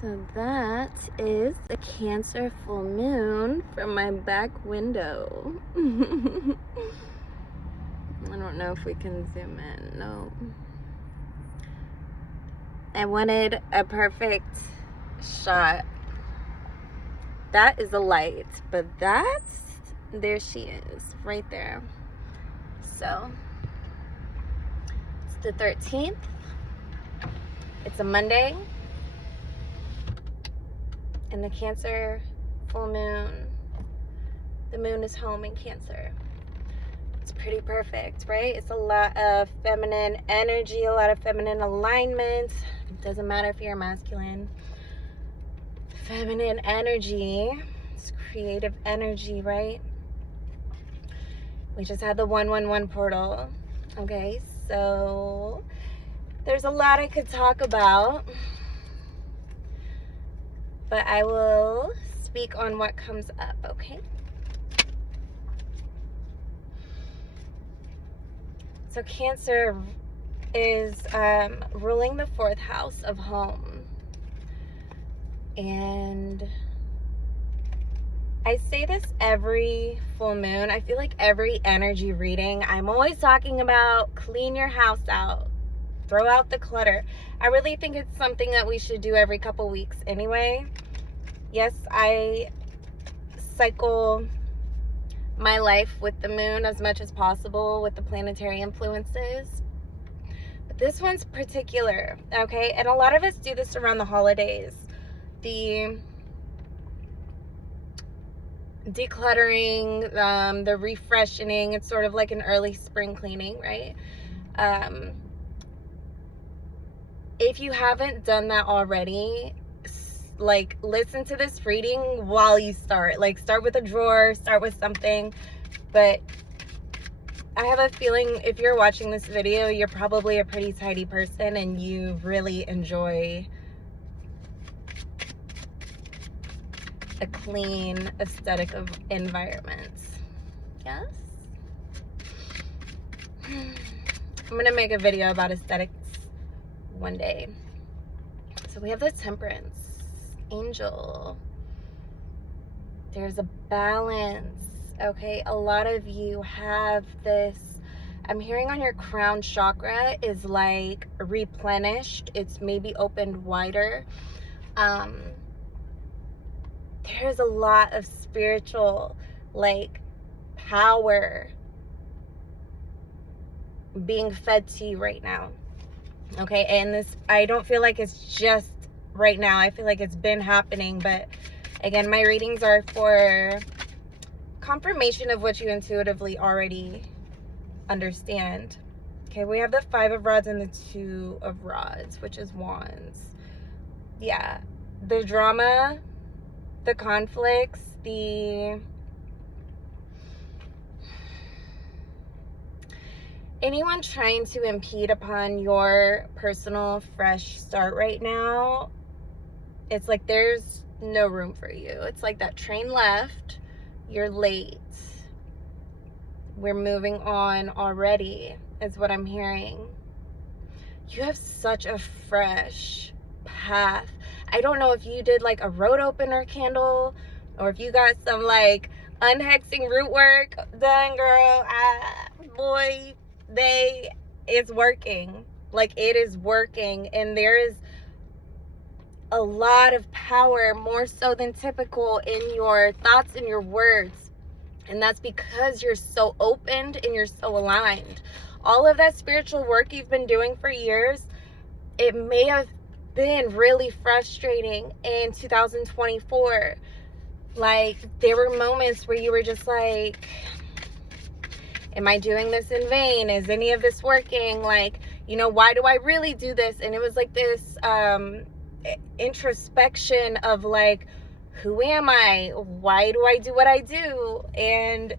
So that is a Cancer full moon from my back window. I don't know if we can zoom in. No. I wanted a perfect shot. That is a light, but there she is, right there. So, it's the 13th. It's a Monday. And the Cancer full moon. The moon is home in Cancer. It's pretty perfect, right? It's a lot of feminine energy, a lot of feminine alignment. It doesn't matter if you're masculine. Feminine energy. It's creative energy, right? We just had the 111 portal. Okay, so there's a lot I could talk about, but I will speak on what comes up, okay? So Cancer is ruling the 4th house of home. And I say this every full moon. I feel like every energy reading, I'm always talking about clean your house out. Throw out the clutter. I really think it's something that we should do every couple weeks anyway. Yes, I cycle my life with the moon as much as possible with the planetary influences. But this one's particular, okay? And a lot of us do this around the holidays. The decluttering, the refreshing. It's sort of like an early spring cleaning, right? If you haven't done that already, like, listen to this reading while you start. Like, start with a drawer, start with something. But I have a feeling if you're watching this video, you're probably a pretty tidy person and you really enjoy a clean aesthetic of environments. Yes? I'm gonna make a video about aesthetics one day. So we have the Temperance angel. There's a balance, okay? A lot of you have this, I'm hearing on your crown chakra is like replenished. It's maybe opened wider. There's a lot of spiritual, like, power being fed to you right now, okay? And this, I don't feel like it's just right now. I feel like it's been happening, but again, my readings are for confirmation of what you intuitively already understand. Okay, we have the 5 of Rods and the 2 of Rods, which is Wands. Yeah, the drama, the conflicts, anyone trying to impede upon your personal fresh start right now, it's like there's no room for you. It's like that train left, you're late, we're moving on already, is what I'm hearing. You have such a fresh path. I don't know if you did like a road opener candle or if you got some like unhexing root work done, girl. Boy, it's working. Like, it is working, and there is a lot of power, more so than typical, in your thoughts and your words. And that's because you're so opened and you're so aligned. All of that spiritual work you've been doing for years, it may have been really frustrating in 2024. Like, there were moments where you were just like, am I doing this in vain? Is any of this working? Like, you know, why do I really do this? And it was like this introspection of like, who am I? Why do I do what I do? And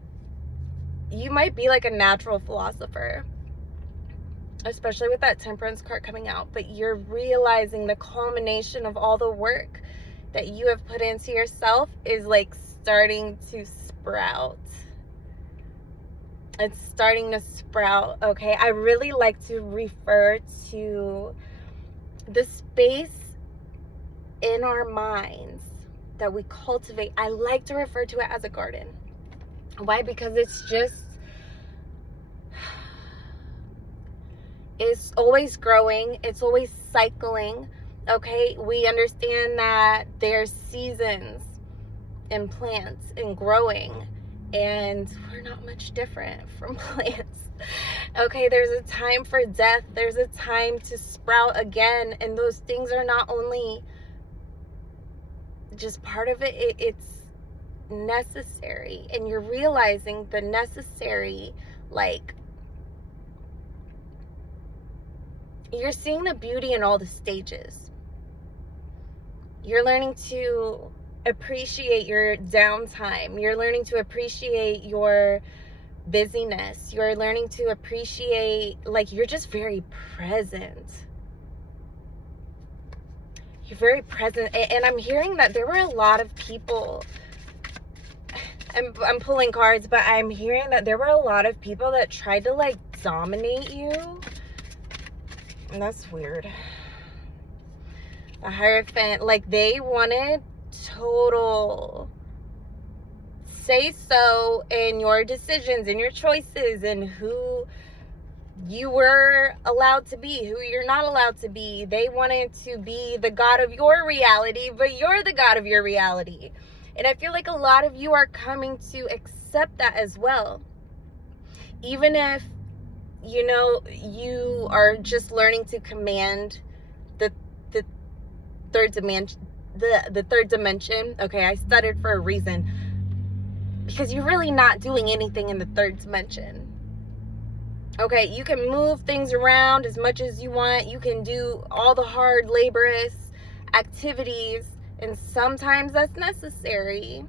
you might be like a natural philosopher, especially with that Temperance card coming out, but you're realizing the culmination of all the work that you have put into yourself is like starting to sprout. It's starting to sprout, okay? I really like to refer to the space in our minds that we cultivate. I like to refer to it as a garden. Why? Because it's always growing, it's always cycling. Okay, we understand that there's seasons in plants and growing, and we're not much different from plants. Okay, there's a time for death, there's a time to sprout again, and those things are not only just part of it, it's necessary. And you're realizing the necessary, like, you're seeing the beauty in all the stages. You're learning to appreciate your downtime. You're learning to appreciate your busyness. You're learning to appreciate, like, you're just very present. You're very present. And I'm hearing that there were a lot of people, I'm pulling cards, but I'm hearing that there were a lot of people that tried to, like, dominate you. And that's weird. The Hierophant, like, they wanted total say so in your decisions and your choices and who you were allowed to be, who you're not allowed to be. They wanted to be the god of your reality, but you're the god of your reality. And I feel like a lot of you are coming to accept that as well. Even if, you know, you are just learning to command the third dimension, the third dimension. Okay, I stuttered for a reason, because you're really not doing anything in the third dimension. Okay, you can move things around as much as you want. You can do all the hard, laborious activities, and sometimes that's necessary.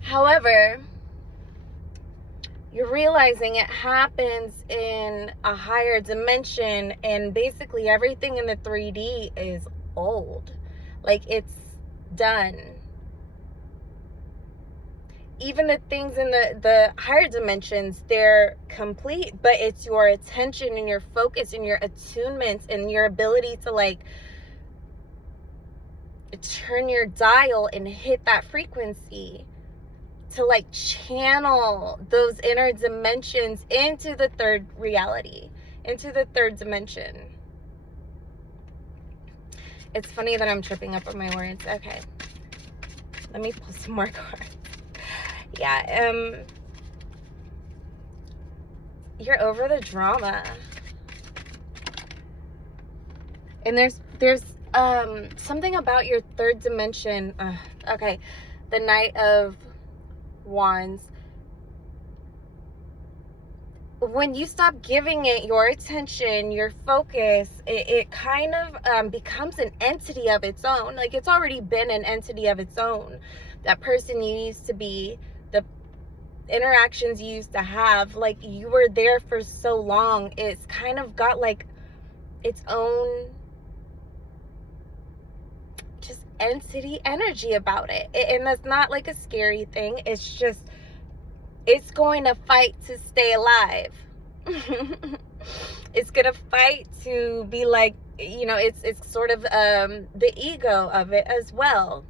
However, you're realizing it happens in a higher dimension, and basically everything in the 3D is old. Like, it's done. Even the things in the higher dimensions, they're complete, but it's your attention and your focus and your attunement and your ability to, like, turn your dial and hit that frequency to, like, channel those inner dimensions into the third reality, into the third dimension. It's funny that I'm tripping up on my words. Okay, let me pull some more cards. Yeah, you're over the drama. And there's something about your third dimension. Okay, the Knight of Wands. When you stop giving it your attention, your focus, it kind of becomes an entity of its own. Like, it's already been an entity of its own. That person you used to be, the interactions you used to have, like, you were there for so long, it's kind of got, like, its own just entity energy about it. And that's not, like, a scary thing. It's just, it's going to fight to stay alive. It's gonna fight to be, like, you know, it's sort of the ego of it as well.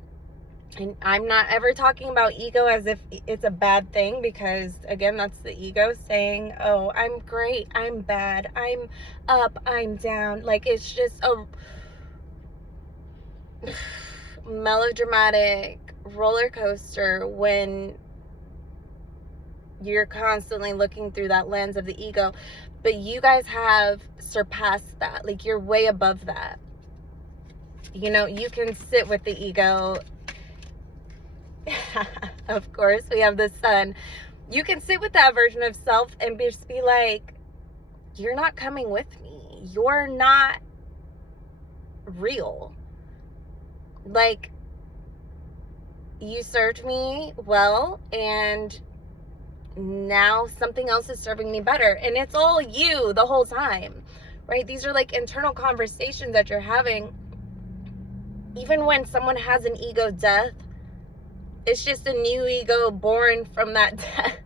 And I'm not ever talking about ego as if it's a bad thing, because, again, that's the ego saying, oh, I'm great, I'm bad, I'm up, I'm down. Like, it's just a melodramatic roller coaster when you're constantly looking through that lens of the ego. But you guys have surpassed that. Like, you're way above that. You know, you can sit with the ego. Of course, we have the Sun. You can sit with that version of self and just be like, you're not coming with me. You're not real. Like, you served me well, and now something else is serving me better. And it's all you the whole time, right? These are, like, internal conversations that you're having. Even when someone has an ego death, it's just a new ego born from that death,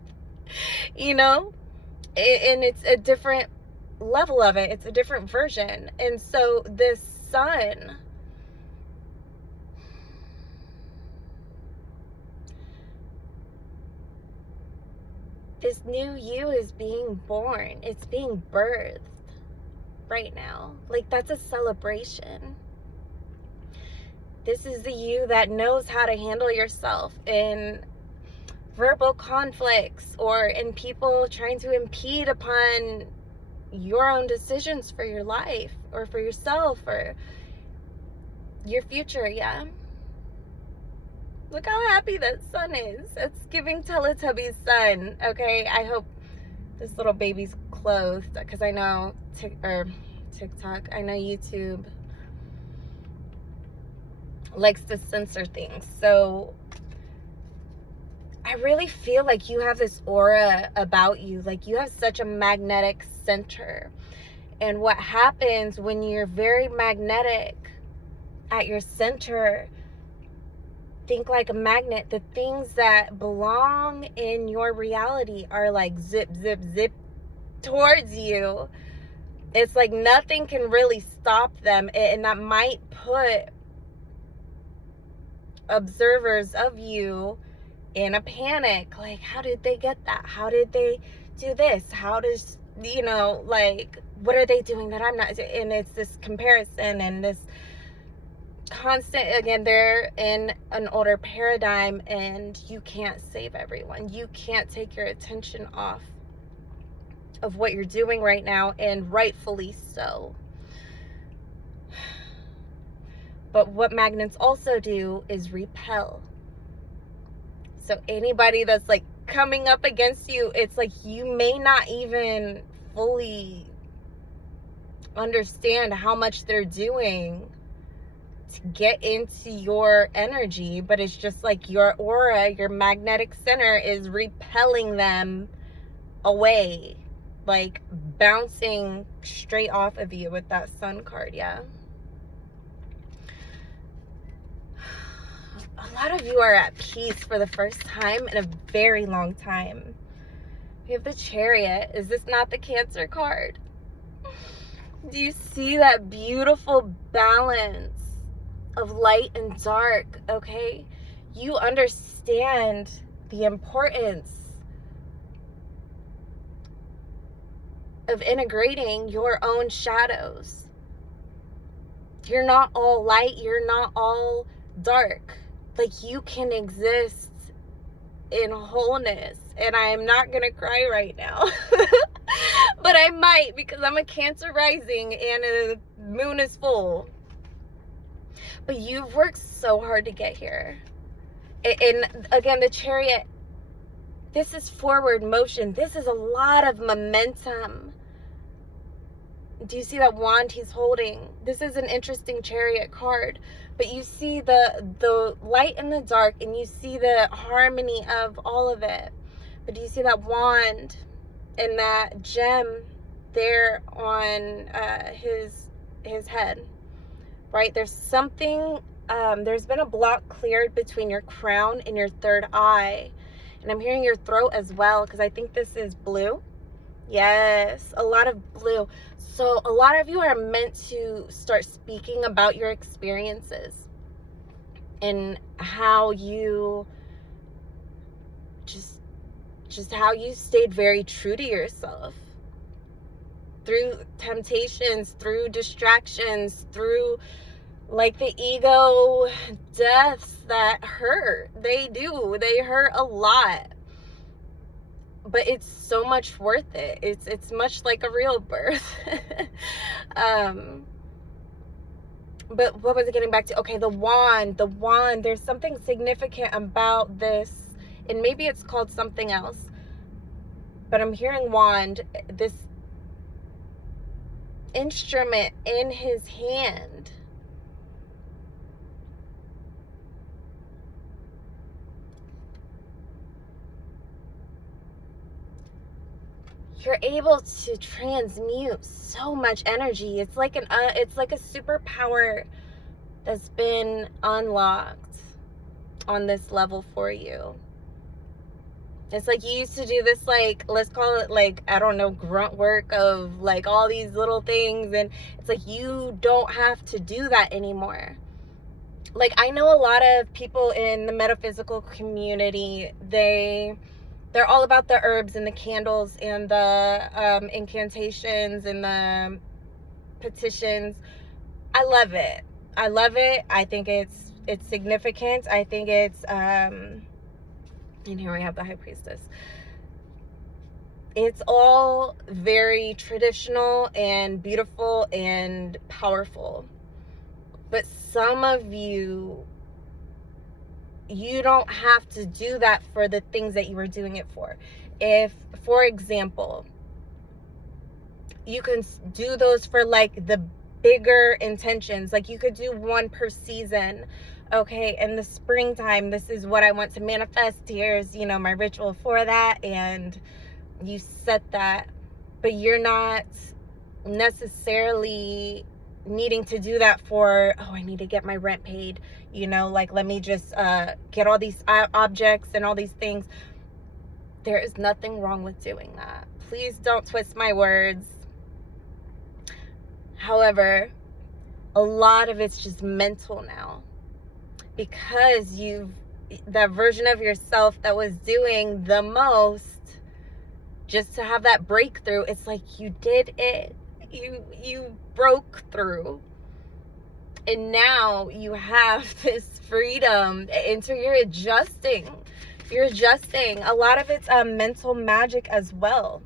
you know? And it's a different level of it. It's a different version. And so this sun, this new you is being born. It's being birthed right now. Like, that's a celebration. This is the you that knows how to handle yourself in verbal conflicts or in people trying to impede upon your own decisions for your life or for yourself or your future. Yeah. Look how happy that sun is. It's giving Teletubbies sun. Okay, I hope this little baby's clothed, because I know TikTok, I know YouTube likes to censor things. So I really feel like you have this aura about you. Like, you have such a magnetic center. And what happens when you're very magnetic at your center, think like a magnet, the things that belong in your reality are like zip, zip, zip towards you. It's like nothing can really stop them. And that might put observers of you in a panic. Like, how did they get that? How did they do this? How does, like, what are they doing that I'm not? And it's this comparison and this constant, again, they're in an older paradigm, and you can't save everyone. You can't take your attention off of what you're doing right now, and rightfully so. But what magnets also do is repel. So anybody that's like coming up against you, it's like you may not even fully understand how much they're doing to get into your energy, but it's just like your aura, your magnetic center is repelling them away, like bouncing straight off of you with that sun card. Yeah. A lot of you are at peace for the first time in a very long time. You have the Chariot. Is this not the Cancer card? Do you see that beautiful balance of light and dark? Okay, you understand the importance of integrating your own shadows. You're not all light, you're not all dark. Like, you can exist in wholeness. And I am not gonna cry right now. But I might, because I'm a Cancer rising and the moon is full. But you've worked so hard to get here. And again, the Chariot, this is forward motion. This is a lot of momentum. Do you see that wand he's holding? This is an interesting Chariot card. But you see the light and the dark, and you see the harmony of all of it. But do you see that wand and that gem there on his head? Right? There's something, there's been a block cleared between your crown and your third eye. And I'm hearing your throat as well, because I think this is blue. Yes, a lot of blue. So a lot of you are meant to start speaking about your experiences and how you just how you stayed very true to yourself through temptations, through distractions, through like the ego deaths that hurt. They hurt a lot. But it's so much worth it. It's much like a real birth. But what was it getting back to? Okay, the wand. There's something significant about this, and maybe it's called something else. But I'm hearing wand, this instrument in his hand. You're able to transmute so much energy. It's like a superpower that's been unlocked on this level for you. It's like you used to do this, like, let's call it, like, I don't know, grunt work of, like, all these little things. And it's like, you don't have to do that anymore. Like, I know a lot of people in the metaphysical community, they're all about the herbs and the candles and the incantations and the petitions. I love it. I love it. I think it's significant. I think it's and here we have the High Priestess. It's all very traditional and beautiful and powerful. But some of you don't have to do that for the things that you were doing it for. If, for example, you can do those for like the bigger intentions, like you could do one per season. Okay, in the springtime, this is what I want to manifest. Here's, you know, my ritual for that. And you set that, but you're not necessarily needing to do that for, oh, I need to get my rent paid, you know, like, let me just get all these objects and all these things. There is nothing wrong with doing that. Please don't twist my words. However, a lot of it's just mental now, because that version of yourself that was doing the most just to have that breakthrough, it's like you did it. You broke through. And now you have this freedom. And so you're adjusting. You're adjusting. A lot of it's mental magic as well.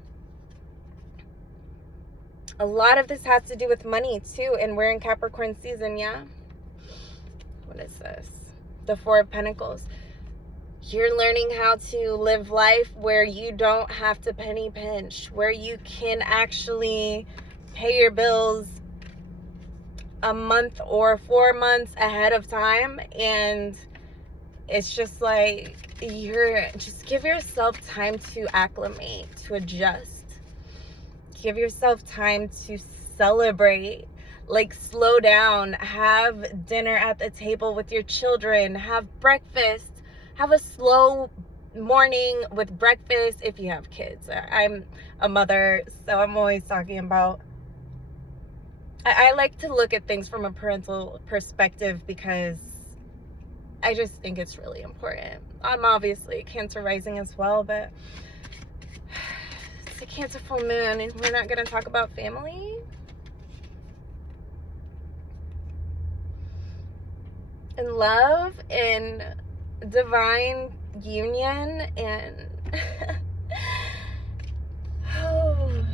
A lot of this has to do with money too. And we're in Capricorn season, yeah? What is this? The Four of Pentacles. You're learning how to live life where you don't have to penny pinch, where you can actually pay your bills a month or 4 months ahead of time. And it's just like, just give yourself time to acclimate, to adjust. Give yourself time to celebrate. Like, slow down, have dinner at the table with your children, have breakfast. Have a slow morning with breakfast if you have kids. I'm a mother, so I'm always talking about, I like to look at things from a parental perspective, because I just think it's really important. I'm obviously Cancer rising as well, but it's a Cancer full moon and we're not going to talk about family. And love and divine union. And oh,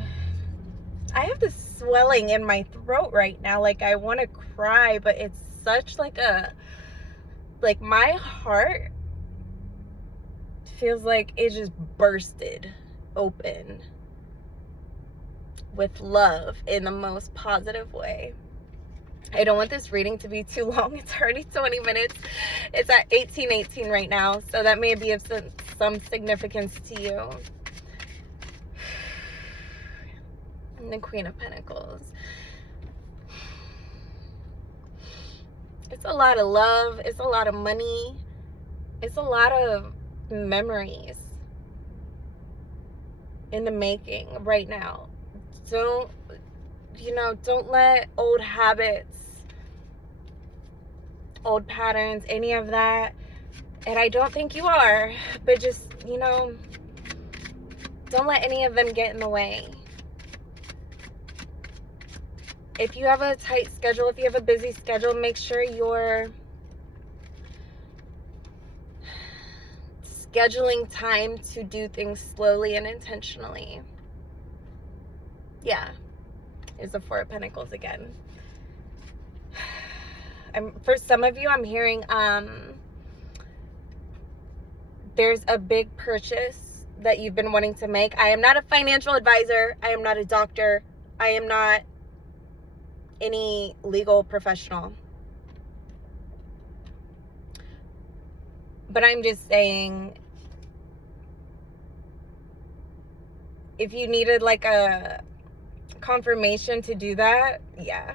I have this swelling in my throat right now, like I want to cry, but it's such like my heart feels like it just bursted open with love in the most positive way. I don't want this reading to be too long. It's already 20 minutes. It's at 18:18 right now, so that may be of some significance to you. And the Queen of Pentacles. It's a lot of love. It's a lot of money. It's a lot of memories in the making right now. Don't let old habits, old patterns, any of that, and I don't think you are, but just, don't let any of them get in the way. If you have a tight schedule, if you have a busy schedule, make sure you're scheduling time to do things slowly and intentionally. Yeah. Is the Four of Pentacles again. For some of you, I'm hearing there's a big purchase that you've been wanting to make. I am not a financial advisor. I am not a doctor. I am not any legal professional. But I'm just saying, if you needed like a confirmation to do that, yeah,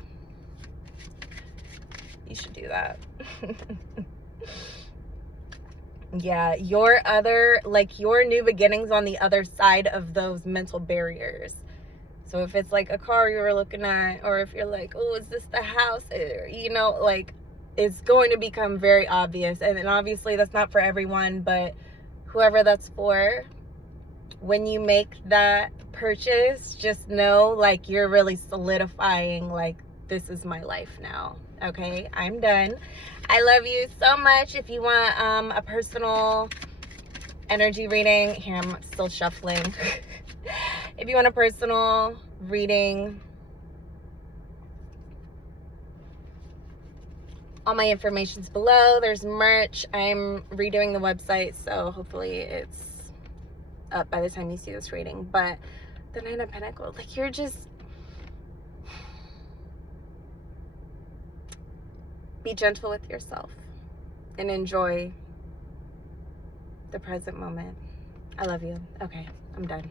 you should do that. Yeah, your other, like your new beginnings on the other side of those mental barriers. So if it's like a car you were looking at, or if you're like, oh, is this the house? You know, like it's going to become very obvious. And obviously that's not for everyone, but whoever that's for, when you make that purchase, just know like you're really solidifying like this is my life now. Okay, I'm done. I love you so much. If you want a personal energy reading, here I'm still shuffling. If you want a personal reading, all my information's below. There's merch. I'm redoing the website, so hopefully it's up by the time you see this reading. But the Nine of Pentacles, like you're just, be gentle with yourself and enjoy the present moment. I love you. Okay, I'm done.